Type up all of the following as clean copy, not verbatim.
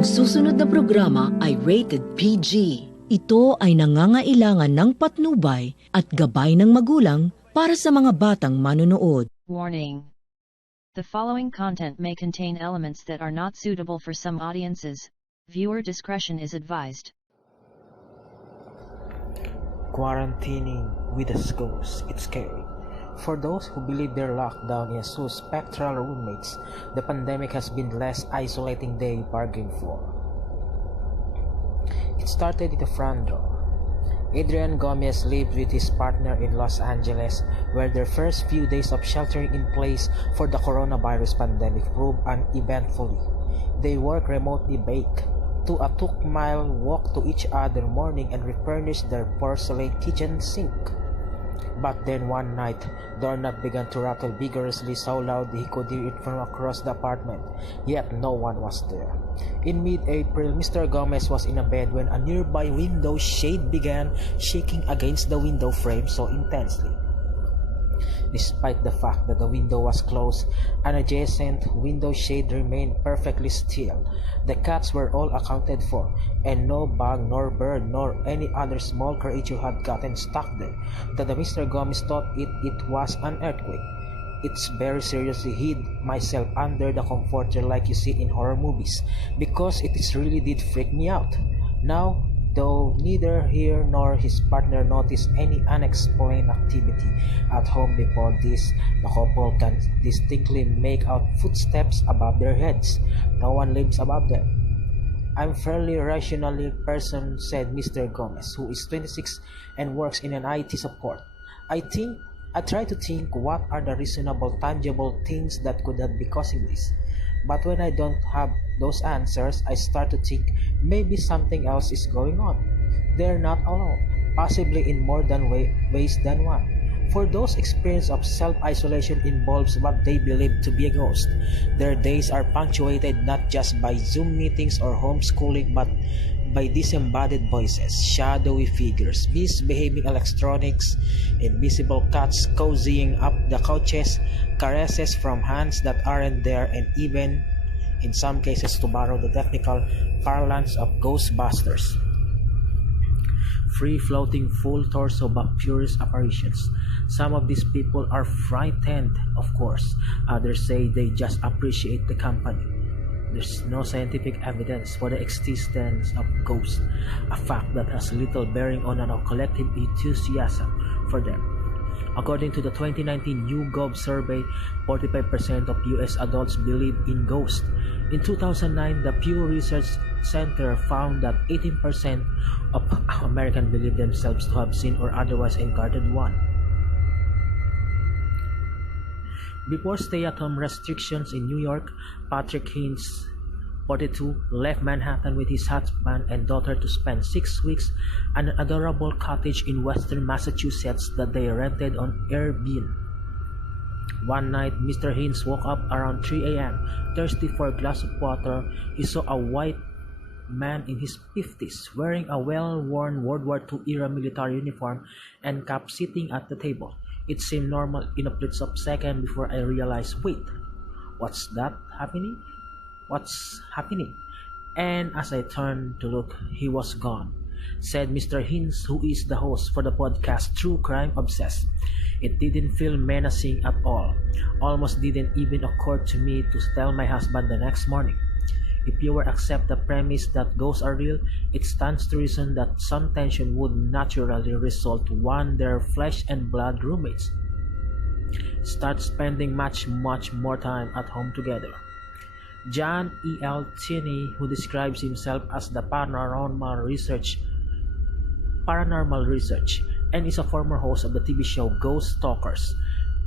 Ang susunod na programa ay rated PG. Ito ay nangangailangan ng patnubay at gabay ng magulang para sa mga batang manonood. Warning. The following content may contain elements that are not suitable for some audiences. Viewer discretion is advised. Quarantining with a ghost, it's scary. For those who believe their lockdown is so spectral roommates, the pandemic has been less isolating they bargained for. It started at the front door. Adrian Gomez lived with his partner in Los Angeles, where their first few days of sheltering in place for the coronavirus pandemic proved uneventfully. They work remotely baked to a 2-mile walk to each other morning and replenish their porcelain kitchen sink. But then one night, doorknob began to rattle vigorously so loud he could hear it from across the apartment, yet no one was there. In mid-April, Mr. Gomez was in a bed when a nearby window shade began shaking against the window frame so intensely. Despite the fact that the window was closed, an adjacent window shade remained perfectly still. The cats were all accounted for, and no bug nor bird nor any other small creature had gotten stuck there. That Mr. Gomez thought it was an earthquake. It's very seriously hid myself under the comforter like you see in horror movies, because it really did freak me out. Now, though neither he nor his partner noticed any unexplained activity at home before this, the couple can distinctly make out footsteps above their heads. No one lives above them. I'm fairly rational person, said Mr. Gomez, who is 26 and works in an IT support. I try to think what are the reasonable, tangible things that could be causing this. But when I don't have those answers, I start to think maybe something else is going on. They're not alone, possibly in more than ways than one. For those experience of self-isolation involves what they believe to be a ghost. Their days are punctuated not just by Zoom meetings or homeschooling, but by disembodied voices, shadowy figures, misbehaving electronics, invisible cats cozying up the couches, caresses from hands that aren't there, and even, in some cases, to borrow the technical parlance of Ghostbusters, free-floating full torso vampirous apparitions. Some of these people are frightened, of course. Others say they just appreciate the company. There's no scientific evidence for the existence of ghosts, a fact that has little bearing on our collective enthusiasm for them. According to the 2019 YouGov survey, 45% of US adults believe in ghosts. In 2009, the Pew Research Center found that 18% of Americans believe themselves to have seen or otherwise encountered one. Before stay-at-home restrictions in New York, Patrick Haynes, 42, left Manhattan with his husband and daughter to spend 6 weeks at an adorable cottage in western Massachusetts that they rented on Airbnb. One night, Mr. Haynes woke up around 3 a.m. thirsty for a glass of water. He saw a white man in his 50s wearing a well-worn World War II era military uniform and cap sitting at the table. It seemed normal in a split of second before I realized, wait, what's happening? And as I turned to look, he was gone, said Mr. Haynes, who is the host for the podcast True Crime Obsessed. It didn't feel menacing at all. Almost didn't even occur to me to tell my husband the next morning. If you were accept the premise that ghosts are real, it stands to reason that some tension would naturally result when their flesh and blood roommates start spending much more time at home together. John E. L. Tinney, who describes himself as the paranormal research and is a former host of the TV show Ghost Stalkers,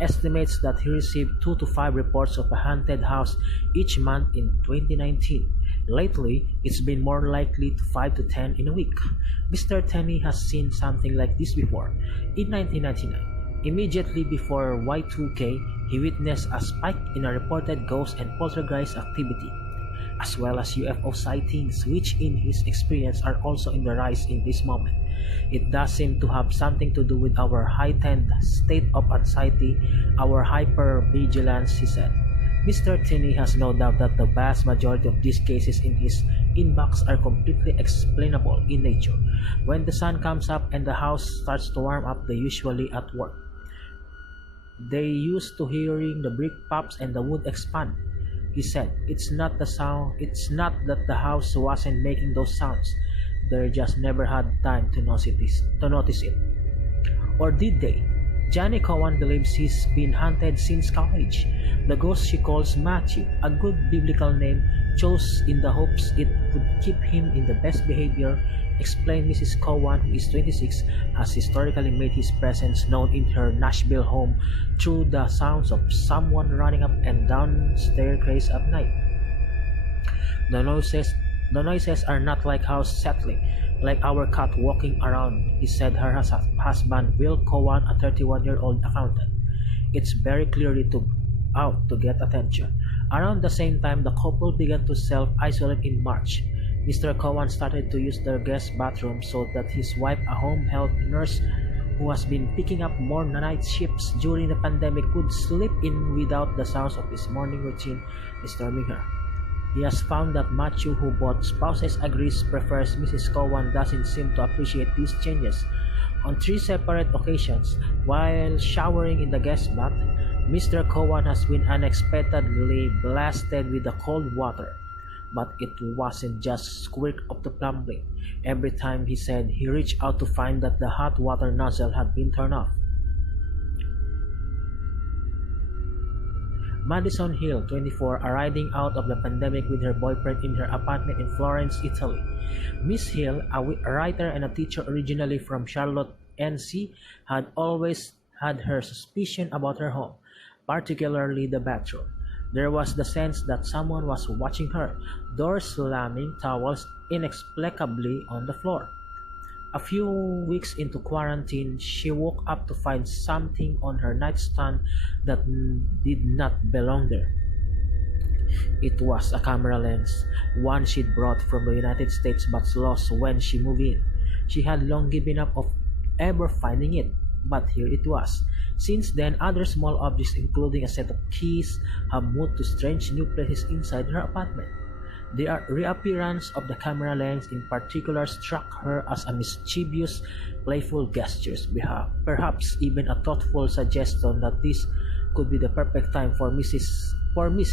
estimates that he received 2 to 5 reports of a haunted house each month in 2019. Lately, it's been more likely to 5 to 10 in a week. Mr. Tenney has seen something like this before. In 1999, immediately before Y2K, he witnessed a spike in a reported ghost and poltergeist activity, as well as UFO sightings, which in his experience are also in the rise in this moment. It does seem to have something to do with our heightened state of anxiety, our hypervigilance, he said. Mr. Tinney has no doubt that the vast majority of these cases in his inbox are completely explainable in nature. When the sun comes up and the house starts to warm up, they usually at work. They used to hearing the brick pops and the wood expand. He said, it's not that the house wasn't making those sounds. They just never had time to notice it. Or did they? Johnny Cowan believes he's been hunted since college. The ghost she calls Matthew, a good biblical name, chose in the hopes it would keep him in the best behavior, explained Mrs. Cowan, who is 26, has historically made his presence known in her Nashville home through the sounds of someone running up and down staircase at night. The noises are not like house settling, like our cat walking around, he said her husband, Will Cowan, a 31-year-old accountant. It's very clearly out to get attention. Around the same time, the couple began to self-isolate in March. Mr. Cowan started to use their guest bathroom so that his wife, a home health nurse who has been picking up more night shifts during the pandemic, could slip in without the sounds of his morning routine disturbing her. He has found that Matthew, who both spouses agrees prefers Mrs. Cowan, doesn't seem to appreciate these changes. On 3 separate occasions, while showering in the guest bath, Mr. Cowan has been unexpectedly blasted with the cold water. But it wasn't just squirt of the plumbing. Every time, he said, he reached out to find that the hot water nozzle had been turned off. Madison Hill, 24, arriving out of the pandemic with her boyfriend in her apartment in Florence, Italy. Miss Hill, a writer and a teacher originally from Charlotte, NC, had always had her suspicion about her home, particularly the bathroom. There was the sense that someone was watching her, doors slamming, towels inexplicably on the floor. A few weeks into quarantine, she woke up to find something on her nightstand that did not belong there. It was a camera lens, one she'd brought from the United States but lost when she moved in. She had long given up of ever finding it, but here it was. Since then, other small objects, including a set of keys, have moved to strange new places inside her apartment. The reappearance of the camera lens in particular struck her as a mischievous, playful gesture, perhaps even a thoughtful suggestion that this could be the perfect time for Miss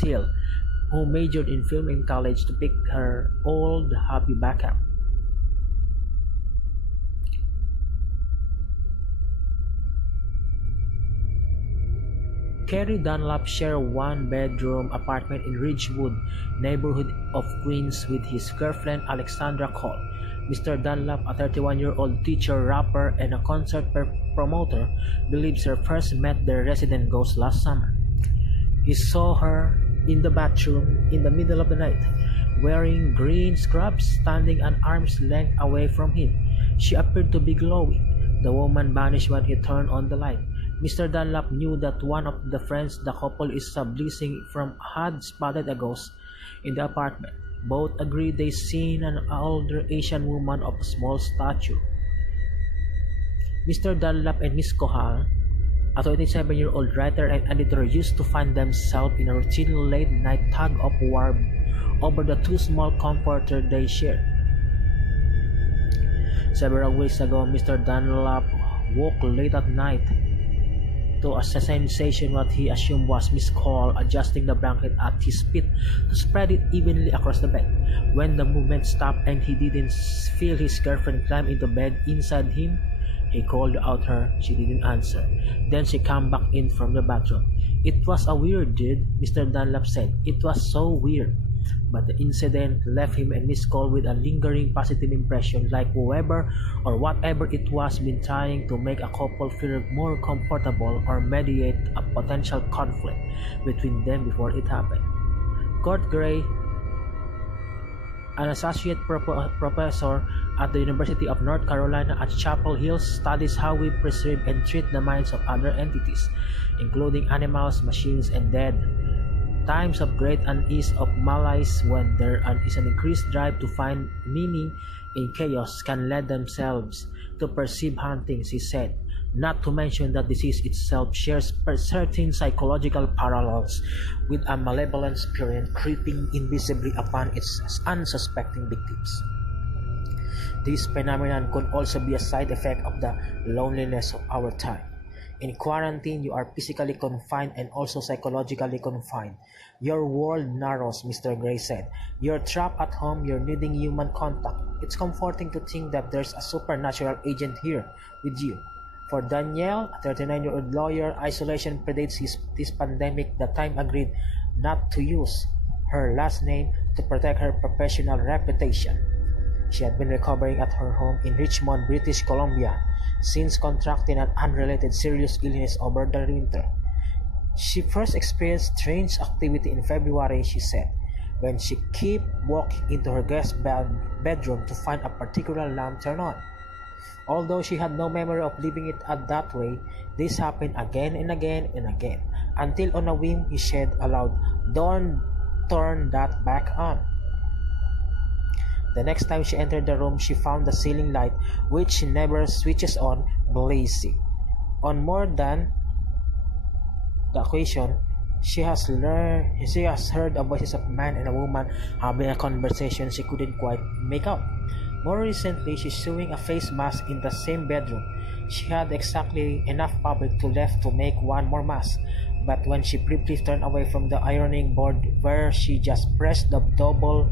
Hill, who majored in film in college, to pick her old hobby back up. Kerry Dunlap shared a one-bedroom apartment in Ridgewood neighborhood of Queens with his girlfriend Alexandra Cole. Mr. Dunlap, a 31-year-old teacher, rapper, and a concert promoter, believes her first met their resident ghost last summer. He saw her in the bathroom in the middle of the night, wearing green scrubs, standing an arm's length away from him. She appeared to be glowing. The woman vanished when he turned on the light. Mr. Dunlap knew that one of the friends the couple is subleasing from had spotted a ghost in the apartment. Both agreed they seen an older Asian woman of a small stature. Mr. Dunlap and Miss Kohal, a 27-year-old writer and editor, used to find themselves in a routine late-night tug-of-war over the 2 small comforters they shared. Several weeks ago, Mr. Dunlap woke late at night to a sensation what he assumed was Miss Cole adjusting the blanket at his feet to spread it evenly across the bed. When the movement stopped and he didn't feel his girlfriend climb into bed inside him, he called out her. She didn't answer. Then she came back in from the bathroom. It was a weird dude, Mr. Dunlap said. It was so weird. But the incident left him and Miss Cole with a lingering positive impression, like whoever or whatever it was been trying to make a couple feel more comfortable or mediate a potential conflict between them before it happened. Kurt Gray, an associate professor at the University of North Carolina at Chapel Hill, studies how we preserve and treat the minds of other entities, including animals, machines, and dead. Times of great unease of malaise, when there is an increased drive to find meaning in chaos, can lend themselves to perceive hauntings, he said. Not to mention that disease itself shares certain psychological parallels with a malevolent spirit creeping invisibly upon its unsuspecting victims. This phenomenon could also be a side effect of the loneliness of our time. In quarantine, you are physically confined and also psychologically confined. Your world narrows, Mr. Gray said. You're trapped at home, you're needing human contact. It's comforting to think that there's a supernatural agent here with you. For Danielle, a 39-year-old lawyer, isolation predates this pandemic. The time agreed not to use her last name to protect her professional reputation. She had been recovering at her home in Richmond, British Columbia, since contracting an unrelated serious illness over the winter. She first experienced strange activity in February, she said, when she kept walking into her guest bedroom to find a particular lamp turned on. Although she had no memory of leaving it at that way, this happened again and again and again, until on a whim he said aloud, "Don't turn that back on." The next time she entered the room, she found the ceiling light, which she never switches on, blazing. On more than the occasion, she has heard the voices of a man and a woman having a conversation she couldn't quite make out. More recently, she's sewing a face mask in the same bedroom. She had exactly enough fabric left to make one more mask, but when she briefly turned away from the ironing board where she just pressed the double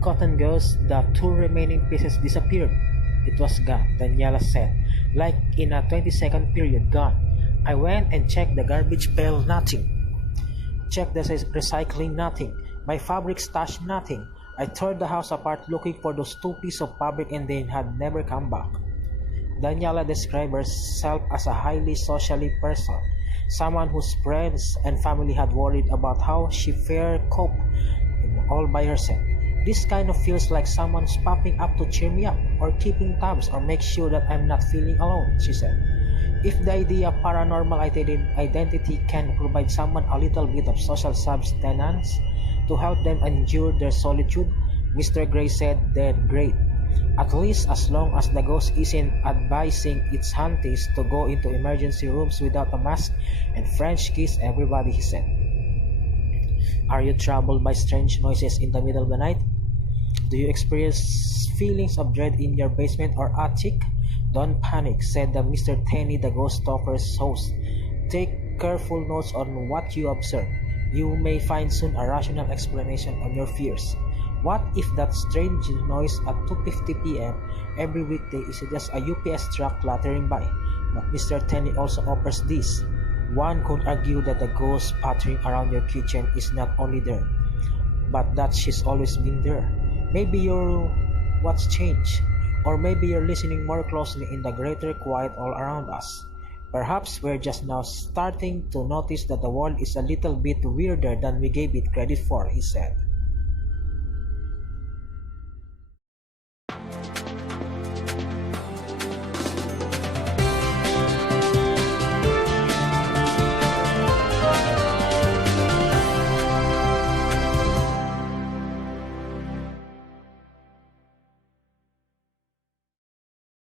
cotton gauze, the two remaining pieces disappeared. It was gone, Daniela said, like in a 20-second period, gone. I went and checked the garbage pail, nothing. Checked the recycling, nothing. My fabric stash, nothing. I tore the house apart looking for those two pieces of fabric and they had never come back. Daniela described herself as a highly socially person, someone whose friends and family had worried about how she fared cope all by herself. This kind of feels like someone's popping up to cheer me up, or keeping tabs, or make sure that I'm not feeling alone, she said. If the idea of paranormal identity can provide someone a little bit of social sustenance to help them endure their solitude, Mr. Gray said, then great. At least as long as the ghost isn't advising its hunters to go into emergency rooms without a mask and French kiss everybody, he said. Are you troubled by strange noises in the middle of the night? Do you experience feelings of dread in your basement or attic? Don't panic, said the Mr. Tenney, the ghost stalker's host. Take careful notes on what you observe. You may find soon a rational explanation on your fears. What if that strange noise at 2:50 p.m. every weekday is just a UPS truck clattering by? But Mr. Tenney also offers this. One could argue that the ghost pattering around your kitchen is not only there, but that she's always been there. Maybe you're what's changed, or maybe you're listening more closely in the greater quiet all around us. Perhaps we're just now starting to notice that the world is a little bit weirder than we gave it credit for, he said.